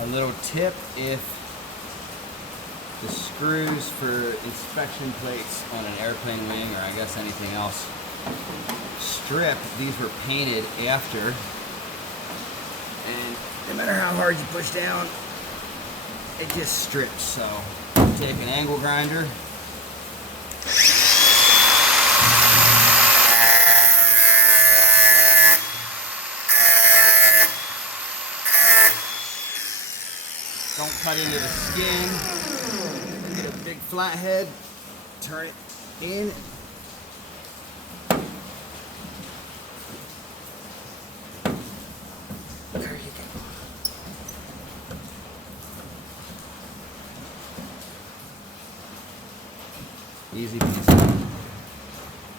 A little tip, if the screws for inspection plates on an airplane wing, or I guess anything else, strip, these were painted after, and no matter how hard you push down, it just strips. So take an angle grinder, don't cut into the skin. Get a big flathead, turn it in. There you go. Easy peasy.